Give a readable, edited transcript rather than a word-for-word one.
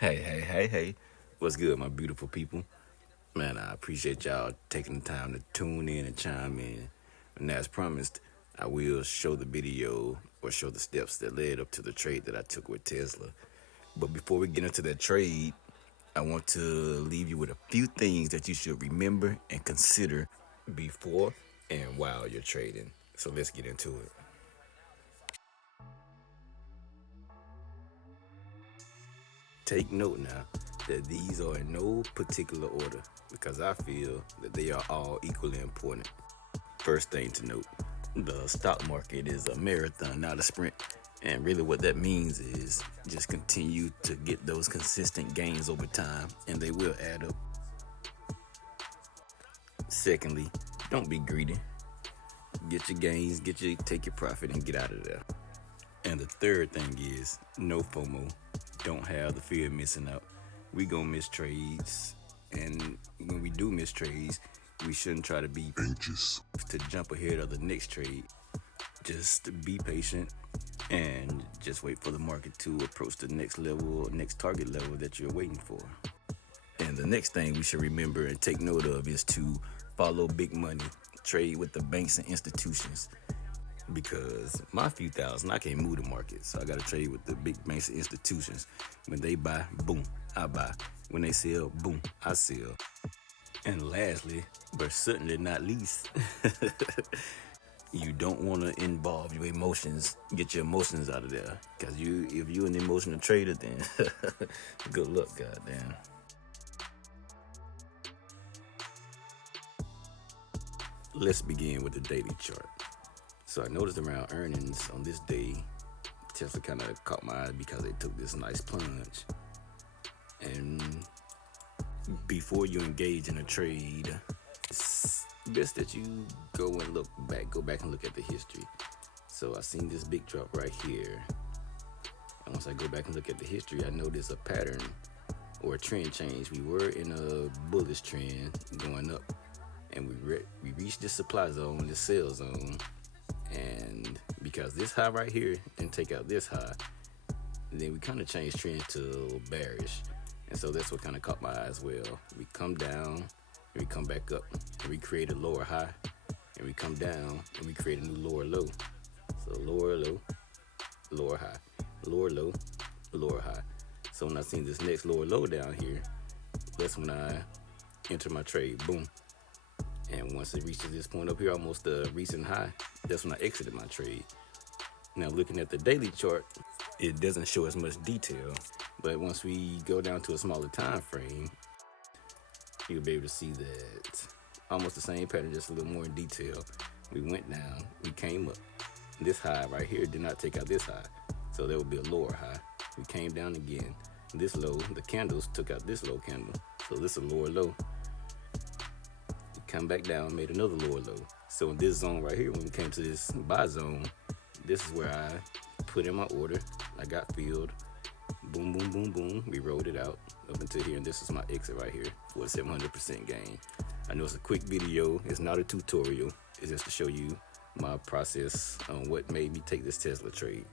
Hey. What's good, my beautiful people? Man, I appreciate y'all taking the time to tune in and chime in. And as promised, I will show the video or show the steps that led up to the trade that I took with Tesla. But before we get into that trade, I want to leave you with a few things that you should remember and consider before and while you're trading. So let's get into it. Take note now that these are in no particular order because I feel that they are all equally important. First thing to note, the stock market is a marathon, not a sprint. And really what that means is just continue to get those consistent gains over time and they will add up. Secondly, don't be greedy. Get your gains, take your profit and get out of there. And the third thing is no FOMO. Don't have the fear of missing out. We gonna miss trades, and when we do miss trades, we shouldn't try to be anxious to jump ahead of the next trade. Just be patient and just wait for the market to approach the next level or next target level that you're waiting for. And the next thing we should remember and take note of is to follow big money, trade with the banks and institutions. Because my few thousand, I can't move the market. So I got to trade with the big banks and institutions. When they buy, boom, I buy. When they sell, boom, I sell. And lastly, but certainly not least, you don't want to involve your emotions. Get your emotions out of there. Because if you're an emotional trader, then good luck, goddamn. Let's begin with the daily chart. So I noticed around earnings on this day, Tesla kind of caught my eye because they took this nice plunge. And before you engage in a trade, it's best that you go back and look at the history. So I seen this big drop right here. And once I go back and look at the history, I notice a pattern or a trend change. We were in a bullish trend going up, and we reached this supply zone, this sell zone. And because this high right here and take out this high, then we kind of change trend to bearish. And so that's what kind of caught my eye as well. We come down and we come back up and we create a lower high, and we come down and we create a new lower low. So lower low, lower high, lower low, lower high. So when I seen this next lower low down here, that's when I enter my trade. Boom. And once it reaches this point up here, almost the recent high, that's when I exited my trade. Now looking at the daily chart, it doesn't show as much detail, but once we go down to a smaller time frame, you'll be able to see that almost the same pattern, just a little more in detail. We went down, we came up. This high right here did not take out this high, so there would be a lower high. We came down again. This low, the candles took out this low candle, so this is a lower low. Come back down, made another lower low. So in this zone right here, when we came to this buy zone, this is where I put in my order. I got filled. Boom, boom, boom, boom. We rolled it out up until here, and this is my exit right here for a 700% gain. I know it's a quick video. It's not a tutorial. It's just to show you my process on what made me take this Tesla trade.